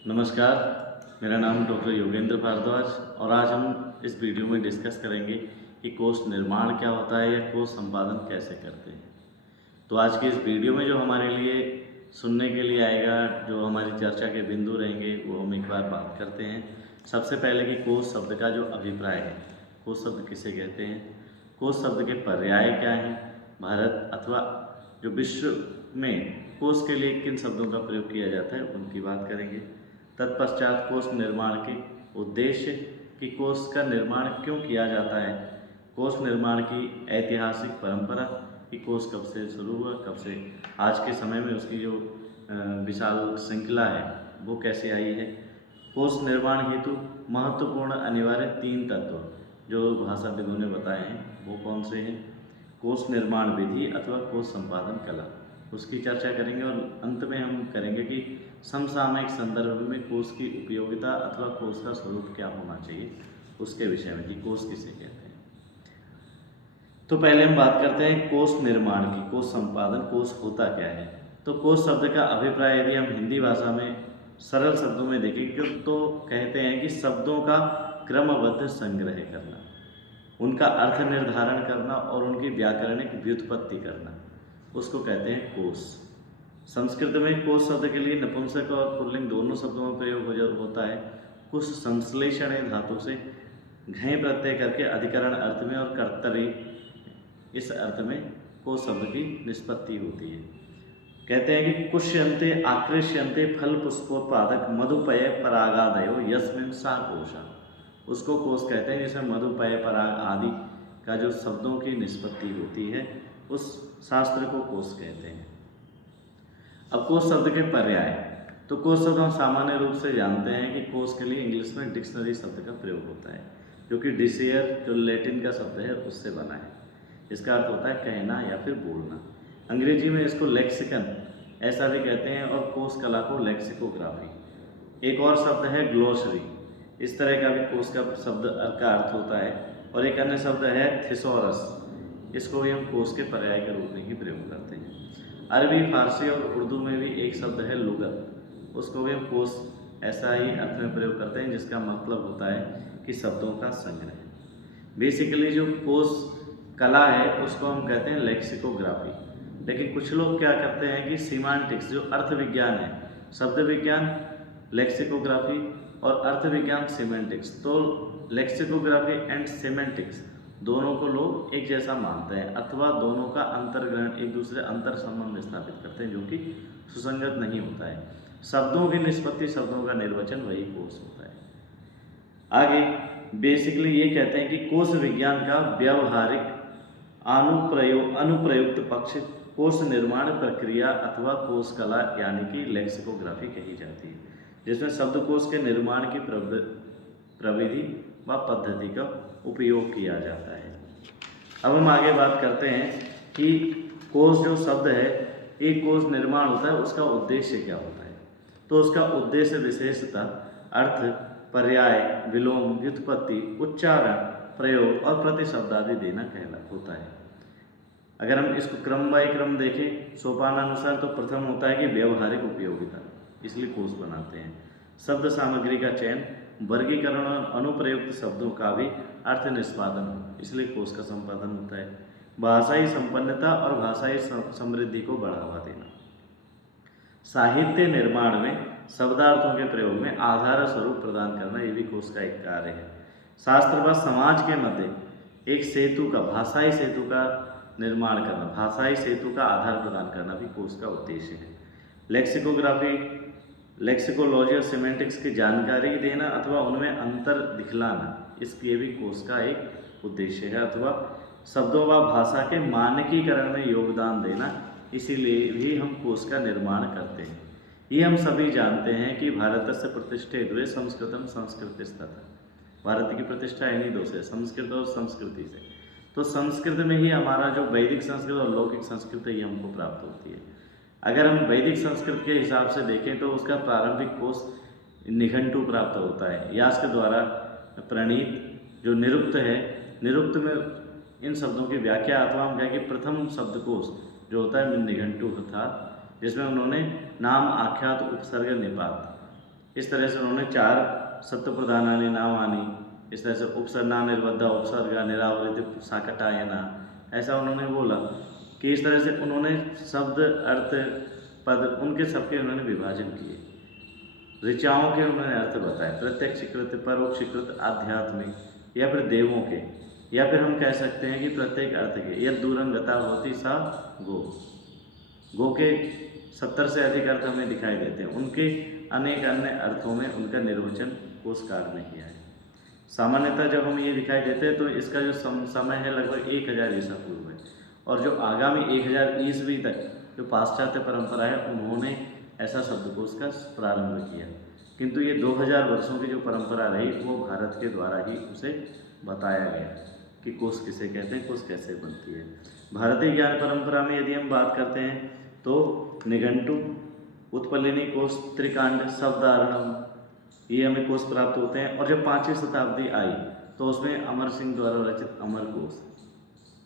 नमस्कार, मेरा नाम डॉक्टर योगेंद्र भारद्वाज और आज हम इस वीडियो में डिस्कस करेंगे कि कोश निर्माण क्या होता है या कोश संपादन कैसे करते हैं। तो आज की इस वीडियो में जो हमारे लिए सुनने के लिए आएगा, जो हमारी चर्चा के बिंदु रहेंगे, वो हम एक बार बात करते हैं। सबसे पहले कि कोश शब्द का जो अभिप्राय है, कोश शब्द किसे कहते हैं, कोश शब्द के पर्याय क्या हैं, भारत अथवा जो विश्व में कोश के लिए किन शब्दों का प्रयोग किया जाता है, उनकी बात करेंगे। तत्पश्चात कोश निर्माण के उद्देश्य कि कोश का निर्माण क्यों किया जाता है, कोश निर्माण की ऐतिहासिक परंपरा कि कोश कब से शुरू हुआ, कब से आज के समय में उसकी जो विशाल श्रृंखला है वो कैसे आई है। कोश निर्माण हेतु महत्वपूर्ण अनिवार्य 3 तत्व जो भाषाविदों ने बताए हैं वो कौन से हैं। कोश निर्माण विधि अथवा कोश संपादन कला, उसकी चर्चा करेंगे और अंत में हम करेंगे कि समसामयिक संदर्भ में कोश की उपयोगिता अथवा कोश का स्वरूप क्या होना चाहिए, उसके विषय में कि कोश किसे कहते हैं। तो पहले हम बात करते हैं कोश निर्माण की, कोश संपादन, कोश होता क्या है। तो कोश शब्द का अभिप्राय यदि हम हिंदी भाषा में सरल शब्दों में देखें तो कहते हैं कि शब्दों का क्रमबद्ध संग्रह करना, उनका अर्थ निर्धारण करना और उनकी व्याकरणिक व्युत्पत्ति करना, उसको कहते हैं कोश। संस्कृत में कोश शब्द के लिए नपुंसक और पुल्लिंग दोनों शब्दों में प्रयोग होता है। कुछ संश्लेषण धातु से घय प्रत्यय करके अधिकरण अर्थ में और कर्तरी इस अर्थ में कोश शब्द की निष्पत्ति होती है। कहते हैं कि कुष्यन्ते आकृष्यन्ते फल पुष्पोत्पादक मधुपय परागादयो यस्मिन् सा कोशा, उसको कोश कहते हैं जिसमें मधुपय पराग आदि का जो शब्दों की निष्पत्ति होती है उस शास्त्र को कोश कहते हैं। अब कोश शब्द के पर्याय, तो कोश शब्द हम सामान्य रूप से जानते हैं कि कोश के लिए इंग्लिश में डिक्शनरी शब्द का प्रयोग होता है, जो कि डिसेयर जो लैटिन का शब्द है उससे बना है। इसका अर्थ होता है कहना या फिर बोलना। अंग्रेजी में इसको लेक्सिकन ऐसा भी कहते हैं और कोश कला को लेक्सिकोग्राफी। एक और शब्द है ग्लोसरी, इस तरह का भी कोश का शब्द का अर्थ होता है। और एक अन्य शब्द है थिसोरस, इसको भी हम कोश के पर्याय के रूप में ही प्रयोग करते हैं। अरबी, फारसी और उर्दू में भी एक शब्द है लुगत, उसको भी हम कोश ऐसा ही अर्थ में प्रयोग करते हैं जिसका मतलब होता है कि शब्दों का संग्रह। बेसिकली जो कोश कला है उसको हम कहते हैं लेक्सिकोग्राफी। लेकिन कुछ लोग क्या करते हैं कि सीमांटिक्स जो अर्थ विज्ञान है, शब्द विज्ञान लेक्सिकोग्राफी और अर्थ विज्ञान सीमेंटिक्स, तो लेक्सिकोग्राफी एंड सीमेंटिक्स दोनों को लोग एक जैसा मानते हैं अथवा दोनों का अंतर्ग्रहण एक दूसरे अंतर संबंध स्थापित करते हैं, जो कि सुसंगत नहीं होता है। शब्दों की निष्पत्ति, शब्दों का निर्वचन वही कोश होता है। आगे बेसिकली ये कहते हैं कि कोश विज्ञान का व्यावहारिक अनुप्रयुक्त पक्ष कोश निर्माण प्रक्रिया अथवा कोश कला यानी कि लेक्सिकोग्राफी कही जाती है, जिसमें शब्दकोश के निर्माण की प्रविधि व पद्धति का उपयोग किया जाता है। अब हम आगे बात करते हैं कि कोश जो शब्द है, एक कोश निर्माण होता है, उसका उद्देश्य क्या होता है। तो उसका उद्देश्य विशेषतः अर्थ, पर्याय, विलोम, व्युत्पत्ति, उच्चारण, प्रयोग और प्रतिशब्द आदि देना होता है। अगर हम इसको क्रम बाय क्रम देखें सोपानानुसार, तो प्रथम होता है कि व्यवहारिक उपयोगिता, इसलिए कोश बनाते हैं। शब्द सामग्री का चयन, वर्गीकरण और अनुप्रयुक्त शब्दों का भी अर्थ निष्पादन, इसलिए कोश का संपादन होता है। भाषाई संपन्नता और भाषाई समृद्धि को बढ़ावा देना। साहित्य निर्माण में शब्दार्थों के प्रयोग में आधार स्वरूप प्रदान करना, ये भी कोश का एक कार्य है। शास्त्र व समाज के मध्य एक सेतु का, भाषाई सेतु का निर्माण करना, भाषाई सेतु का आधार प्रदान करना भी कोश का उद्देश्य है। लेक्सिकोग्राफी, लेक्सिकोलॉजी और सिमेंटिक्स की जानकारी देना अथवा उनमें अंतर दिखलाना, इसके भी कोश का एक उद्देश्य है। अथवा शब्दों व भाषा के मानकीकरण में योगदान देना, इसीलिए भी हम कोश का निर्माण करते हैं। ये हम सभी जानते हैं कि भारत से प्रतिष्ठित हुए संस्कृतम संस्कृतिस्तथा, भारत की प्रतिष्ठा इन्हीं दो से, संस्कृत और संस्कृति से। तो संस्कृत में ही हमारा जो वैदिक संस्कृत और लौकिक संस्कृत है ये हमको प्राप्त होती है। अगर हम वैदिक संस्कृत के हिसाब से देखें तो उसका प्रारंभिक कोश निघंटु प्राप्त होता है, यास के द्वारा प्रणीत जो निरुक्त है, निरुक्त में इन शब्दों की व्याख्या अथवा हम कहें कि प्रथम शब्दकोश जो होता है निघंटु था, जिसमें उन्होंने नाम, आख्यात, उपसर्ग, निपात इस तरह से उन्होंने 4 सत्वप्रधानानि नामानि, इस तरह से उपसर्ना निर्बद्धा उपसर्गा निरावृत्ति साकटायना, ऐसा उन्होंने बोला कि इस तरह से उन्होंने शब्द अर्थ पद उनके सबके उन्होंने विभाजन किए, ऋचाओं के उन्होंने अर्थ बताए, प्रत्यक्षीकृत परोक्षीकृत आध्यात्मिक या फिर देवों के, या फिर हम कह सकते हैं कि प्रत्येक अर्थ के, यह दूरंग गता होती सा गो के 70 से अधिक अर्थ हमें दिखाई देते हैं। उनके अनेक अन्य अर्थों में उनका निर्वचन कोशकार ने किया है। सामान्यतः जब हम ये दिखाई देते हैं तो इसका जो समय है लगभग 1000 ईसा पूर्व है, और जो आगामी 1000 ईस्वी तक जो पाश्चात्य परंपरा है उन्होंने ऐसा शब्दकोश का प्रारंभ किया, किंतु ये 2000 वर्षों की जो परंपरा रही वो भारत के द्वारा ही उसे बताया गया कि कोश किसे कहते हैं, कोश कैसे बनती है। भारतीय ज्ञान परंपरा में यदि हम बात करते हैं तो निघंटु, उत्पलिनी कोश, त्रिकांड, शब्दारणम, ये हमें कोश प्राप्त होते हैं। और जब 5वीं शताब्दी आई तो उसमें अमर सिंह द्वारा रचित अमर कोश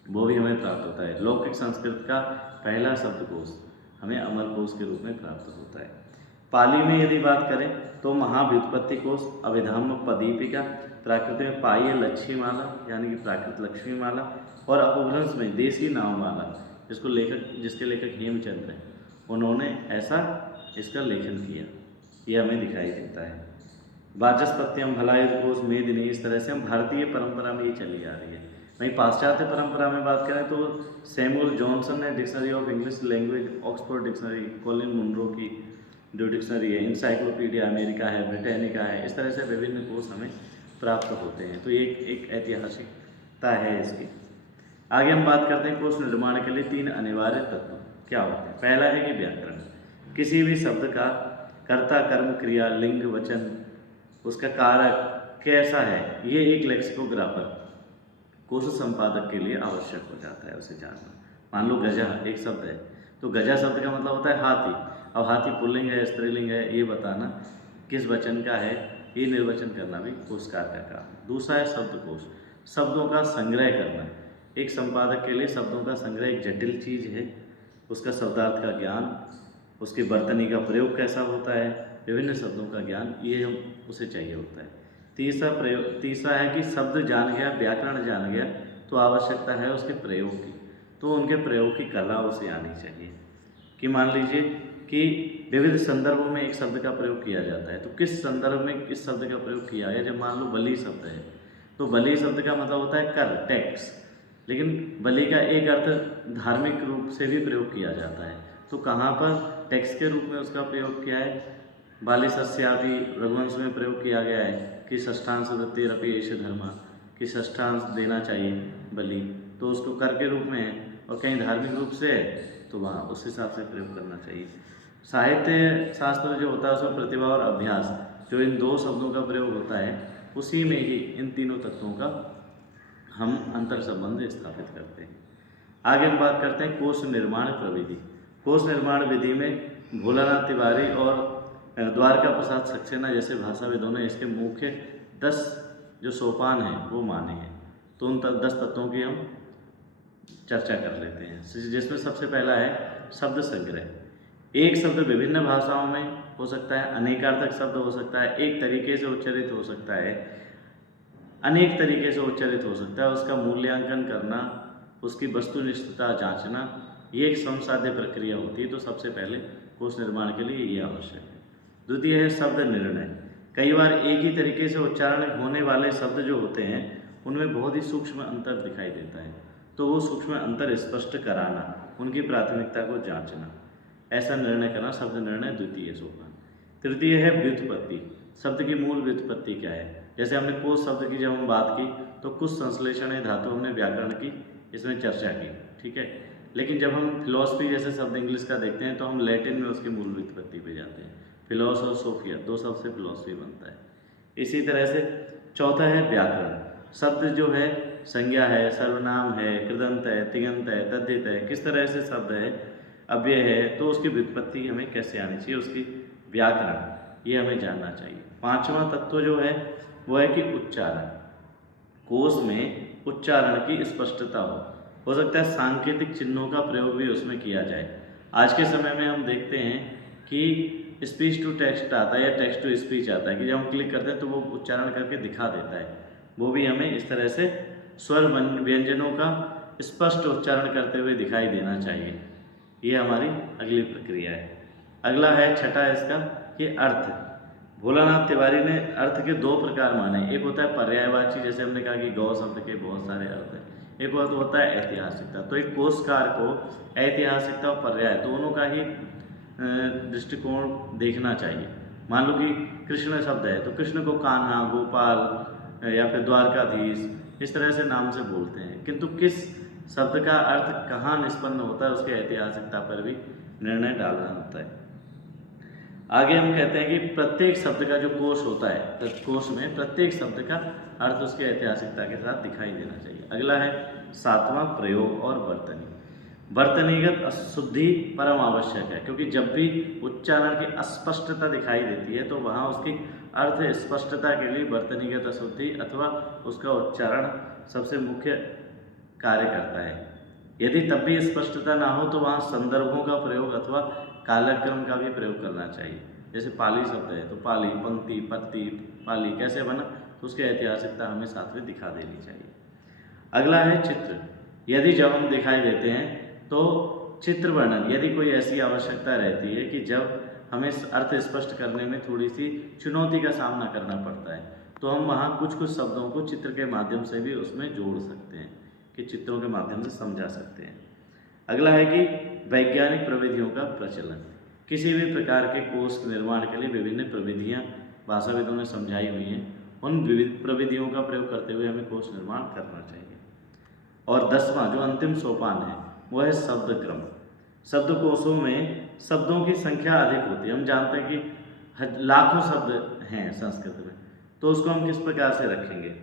वो भी हमें प्राप्त होता है। लौकिक संस्कृत का पहला शब्दकोश हमें अमर कोश के रूप में प्राप्त होता है। पाली में यदि बात करें तो महाव्युत्पत्ति कोश, अभिधम्म पदीपिका, प्राकृत में पाह्य लक्ष्मीमाला यानी कि प्राकृत लक्ष्मीमाला, और अपभ्रंश में देसी नाममाला, जिसके लेखक हेमचंद्र हैं, उन्होंने ऐसा इसका लेखन किया, ये हमें दिखाई देता है। वाचस्पत्यम, भलायुध कोश, मेदिनी, इस तरह से हम भारतीय परंपरा में ये चली आ रही है। वहीं पाश्चात्य परंपरा में बात करें तो सैमुअल जॉनसन ने dictionary of English language, Oxford dictionary, Colin Munro की जो डिक्शनरी है, इंसाइक्लोपीडिया अमेरिका है, ब्रिटानिका है, इस तरह से विभिन्न कोश हमें प्राप्त होते हैं। तो ये एक ऐतिहासिकता है इसकी। आगे हम बात करते हैं कोश निर्माण के लिए 3 अनिवार्य तत्व क्या होते हैं। पहला है कि व्याकरण, किसी भी शब्द का कर्ता, कर्म, क्रिया, लिंग, वचन, उसका कारक कैसा है, ये एक लेक्सिकोग्राफर, कोश संपादक के लिए आवश्यक हो जाता है उसे जानना। मान लो गजा एक शब्द है तो गजा शब्द का मतलब होता है हाथी। अब हाथी पुल्लिंग है स्त्रीलिंग है ये बताना किस वचन का है, ये निर्वचन करना भी कोशकार का काम है। दूसरा है शब्दकोश, शब्दों का संग्रह करना। एक संपादक के लिए शब्दों का संग्रह एक जटिल चीज़ है, उसका शब्दार्थ का ज्ञान, उसके वर्तनी का प्रयोग कैसा होता है, विभिन्न शब्दों का ज्ञान, ये हम उसे चाहिए होता है। तीसरा है कि शब्द जान गया, व्याकरण जान गया तो आवश्यकता है उसके प्रयोग की, तो उनके प्रयोग की कला उसे आनी चाहिए। कि मान लीजिए कि विविध संदर्भों में एक शब्द का प्रयोग किया जाता है, तो किस संदर्भ में किस शब्द का प्रयोग किया गया। जब मान लो बलि शब्द है तो बलि शब्द का मतलब होता है कर, टैक्स, लेकिन बलि का एक अर्थ धार्मिक रूप से भी प्रयोग किया जाता है, तो कहाँ पर टैक्स के रूप में उसका प्रयोग किया है। बाली सस्यापि रघुवंश में प्रयोग किया गया है कि षष्ठांश दत्तेरपि एष धर्मा, कि षष्ठांश देना चाहिए बलि, तो उसको कर के रूप में है, और कहीं धार्मिक रूप से है तो वहाँ उस हिसाब से प्रयोग करना चाहिए। साहित्य शास्त्र जो होता है उसमें प्रतिभा और अभ्यास, जो इन 2 शब्दों का प्रयोग होता है, उसी में ही इन तीनों तत्वों का हम अंतर संबंध स्थापित करते हैं। आगे हम बात करते हैं कोश निर्माण प्रविधि। कोश निर्माण विधि में भोलानाथ तिवारी और द्वारका प्रसाद सक्सेना जैसे भाषाविदों ने इसके मुख्य 10 जो सोपान हैं वो माने हैं, तो उन 10 तत्वों की हम चर्चा कर लेते हैं। जिसमें सबसे पहला है शब्द संग्रह। एक शब्द विभिन्न भाषाओं में हो सकता है, अनेकार्थक शब्द हो सकता है, एक तरीके से उच्चारित हो सकता है, अनेक तरीके से उच्चारित हो सकता है, उसका मूल्यांकन करना, उसकी वस्तुनिष्ठता जांचना, ये एक समसाध्य प्रक्रिया होती है। तो सबसे पहले कोश निर्माण के लिए ये आवश्यक है। द्वितीय है शब्द निर्णय। कई बार एक ही तरीके से उच्चारण होने वाले शब्द जो होते हैं उनमें बहुत ही सूक्ष्म अंतर दिखाई देता है, तो वो सूक्ष्म अंतर स्पष्ट कराना, उनकी प्राथमिकता को जांचना, ऐसा निर्णय करना शब्द निर्णय द्वितीय सोपान। तृतीय है व्युत्पत्ति। शब्द की मूल व्युत्पत्ति क्या है। जैसे हमने कोश शब्द की जब हम बात की तो कुछ संश्लेषण धातु हमने व्याकरण की इसमें चर्चा की, ठीक है, लेकिन जब हम फिलॉसफी जैसे शब्द इंग्लिश का देखते हैं तो हम लैटिन में उसकी मूल व्युत्पत्ति पे जाते हैं। फिलॉस और सोफिया 2 शब्द से फिलॉसफी बनता है। इसी तरह से चौथा है व्याकरण। शब्द जो है संज्ञा है, सर्वनाम है, कृदंत है, तिङंत है, तद्धित है, किस तरह से शब्द है, अव्यय है, तो उसकी व्युत्पत्ति हमें कैसे आनी चाहिए, उसकी व्याकरण, ये हमें जानना चाहिए। 5वां तत्व जो है वो है कि उच्चारण। कोश में उच्चारण की स्पष्टता हो सकता है सांकेतिक चिन्हों का प्रयोग भी उसमें किया जाए। आज के समय में हम देखते हैं कि स्पीच टू टेक्स्ट आता है या टेक्स्ट टू स्पीच आता है कि जब हम क्लिक करते हैं तो वो उच्चारण करके दिखा देता है, वो भी हमें इस तरह से स्वर व्यंजनों का स्पष्ट उच्चारण करते हुए दिखाई देना चाहिए। ये हमारी अगली प्रक्रिया है। अगला है छठा इसका कि अर्थ। भोलानाथ तिवारी ने अर्थ के दो प्रकार माने, एक होता है पर्यायवाची, जैसे हमने कहा कि गौ शब्द के बहुत सारे अर्थ हैं, एक होता है ऐतिहासिकता। तो एक कोशकार को ऐतिहासिकता और पर्याय दोनों का ही दृष्टिकोण देखना चाहिए। मान लो कि कृष्ण शब्द है तो कृष्ण को कान्हा, गोपाल या फिर द्वारकाधीश इस तरह से नाम से बोलते हैं, किंतु किस शब्द का अर्थ कहाँ निष्पन्न होता है उसके ऐतिहासिकता पर भी निर्णय डालना होता है। आगे हम कहते हैं कि प्रत्येक शब्द का जो कोश होता है, कोश में प्रत्येक शब्द का अर्थ उसके ऐतिहासिकता के साथ दिखाई देना चाहिए। अगला है सातवां प्रयोग और वर्तनी। वर्तनीगत अशुद्धि परम आवश्यक है, क्योंकि जब भी उच्चारण की अस्पष्टता दिखाई देती है तो वहाँ उसकी अर्थ स्पष्टता के लिए वर्तनीगत अशुद्धि अथवा उसका उच्चारण सबसे मुख्य कार्य करता है। यदि तब भी स्पष्टता ना हो तो वहाँ संदर्भों का प्रयोग अथवा कालक्रम का भी प्रयोग करना चाहिए। जैसे पाली शब्द है तो पाली, पंक्ति, पत्ती, पाली कैसे बना तो उसकी ऐतिहासिकता हमें साथ में दिखा देनी चाहिए। अगला है चित्र। यदि जब हम दिखाई देते हैं तो चित्र वर्णन, यदि कोई ऐसी आवश्यकता रहती है कि जब हमें अर्थ स्पष्ट करने में थोड़ी सी चुनौती का सामना करना पड़ता है तो हम वहाँ कुछ कुछ शब्दों को चित्र के माध्यम से भी उसमें जोड़ सकते हैं, कि चित्रों के माध्यम से समझा सकते हैं। अगला है कि वैज्ञानिक प्रविधियों का प्रचलन। किसी भी प्रकार के कोश के निर्माण के लिए विभिन्न प्रविधियाँ भाषाविदों ने समझाई हुई हैं, उन विविध प्रविधियों का प्रयोग करते हुए हमें कोश निर्माण करना चाहिए। और 10वां जो अंतिम सोपान है वो है शब्द क्रम। शब्दकोशों में शब्दों की संख्या अधिक होती है। हम जानते हैं कि लाखों शब्द हैं संस्कृत में, तो उसको हम किस प्रकार से रखेंगे।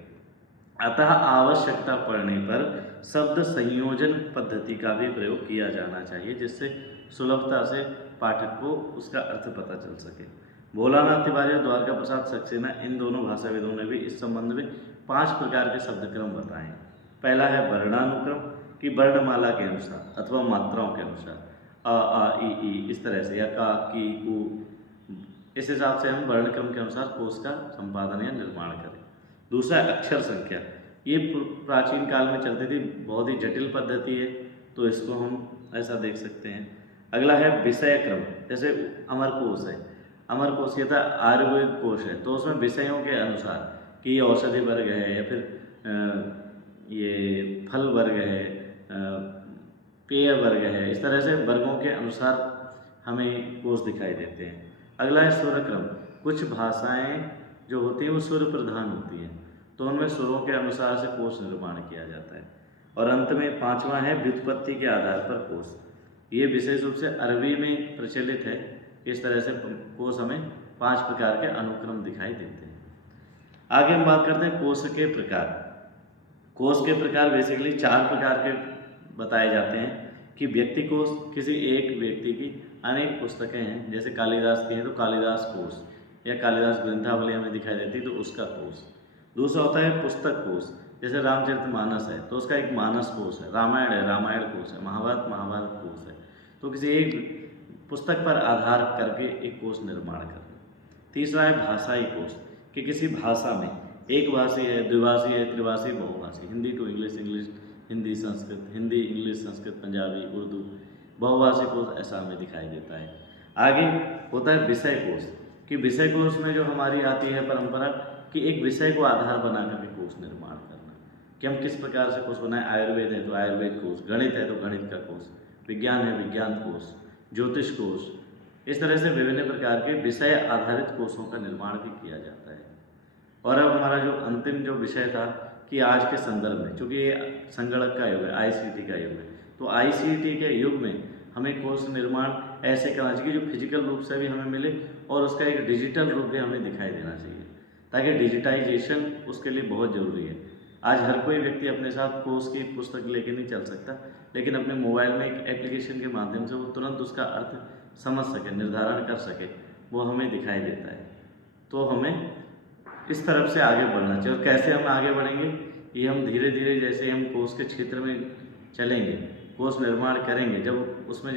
अतः आवश्यकता पड़ने पर शब्द संयोजन पद्धति का भी प्रयोग किया जाना चाहिए, जिससे सुलभता से पाठक को उसका अर्थ पता चल सके। भोलानाथ तिवारी और द्वारका प्रसाद सक्सेना इन दोनों भाषाविदों ने भी इस संबंध में 5 प्रकार के शब्दक्रम बताए हैं। पहला है वर्णानुक्रम, कि वर्णमाला के अनुसार अथवा मात्राओं के अनुसार अ, आ, ई इस तरह से, या का, की, कु, इस हिसाब से हम वर्णक्रम के अनुसार कोश का संपादन या निर्माण करें। दूसरा अक्षर संख्या, ये प्राचीन काल में चलती थी, बहुत ही जटिल पद्धति है, तो इसको हम ऐसा देख सकते हैं। अगला है विषय क्रम, जैसे अमरकोश है, अमरकोश ये था आयुर्वेद कोश है, तो उसमें विषयों के अनुसार कि ये औषधि वर्ग है या फिर ये फल वर्ग है, पेय वर्ग है, इस तरह से वर्गों के अनुसार हमें कोश दिखाई देते हैं। अगला है स्वर क्रम। कुछ भाषाएं जो होती हैं वो सुर प्रधान होती हैं, तो उनमें सुरों के अनुसार से कोश निर्माण किया जाता है। और अंत में 5वां है व्युत्पत्ति के आधार पर कोश। ये विशेष रूप से अरबी में प्रचलित है। इस तरह से कोश हमें 5 प्रकार के अनुक्रम दिखाई देते हैं। आगे हम बात करते हैं कोश के प्रकार। कोश के प्रकार बेसिकली 4 प्रकार के बताए जाते हैं, कि व्यक्ति कोश, किसी एक व्यक्ति की अनेक पुस्तकें हैं, जैसे कालिदास की है तो कालिदास कोश, या कालिदास ग्रंथावली हमें दिखाई देती है तो उसका कोश। दूसरा होता है पुस्तक कोश, जैसे रामचरितमानस है तो उसका एक मानस कोश है, रामायण है रामायण कोश है, महाभारत महाभारत कोश है, तो किसी एक पुस्तक पर आधार करके एक कोश निर्माण करना। तीसरा है भाषाई कोश, कि किसी भाषा में एक भाषी है, द्विभाषी है, त्रिभाषी, बहुभाषी, Hindi to English, English Hindi Sanskrit, Hindi English Sanskrit Punjabi Urdu, बहुभाषी कोश ऐसा हमें दिखाई देता है। आगे होता है विषय कोश, कि विषय कोश में जो हमारी आती है परंपरा कि एक विषय को आधार बना करके कोश निर्माण करना, कि हम किस प्रकार से कोश बनाएं। आयुर्वेद है तो आयुर्वेद कोश, गणित है तो गणित का कोश, विज्ञान है विज्ञान कोश, ज्योतिष कोश, इस तरह से विभिन्न प्रकार के विषय आधारित कोशों का निर्माण भी किया जाता है। और अब हमारा जो अंतिम जो विषय था कि आज के संदर्भ में, चूँकि ये संगणक का युग है, ICT का युग है, तो ICT के युग में हमें कोश निर्माण ऐसे करना चाहिए जो फिजिकल रूप से भी हमें मिले और उसका एक डिजिटल रूप भी हमें दिखाई देना चाहिए, ताकि डिजिटाइजेशन उसके लिए बहुत ज़रूरी है। आज हर कोई व्यक्ति अपने साथ कोश की पुस्तक लेके नहीं चल सकता, लेकिन अपने मोबाइल में एक एप्लीकेशन के माध्यम से वो तुरंत उसका अर्थ समझ सके, निर्धारण कर सके, वो हमें दिखाई देता है। तो हमें इस तरफ से आगे बढ़ना चाहिए। और कैसे हम आगे बढ़ेंगे, ये हम धीरे धीरे जैसे हम कोश के क्षेत्र में चलेंगे, कोश निर्माण करेंगे, जब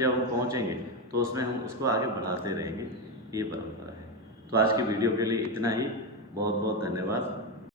हम पहुँचेंगे तो उसमें हम उसको आगे बढ़ाते रहेंगे। ये परंपरा है। तो आज की वीडियो के लिए इतना ही। बहुत बहुत धन्यवाद।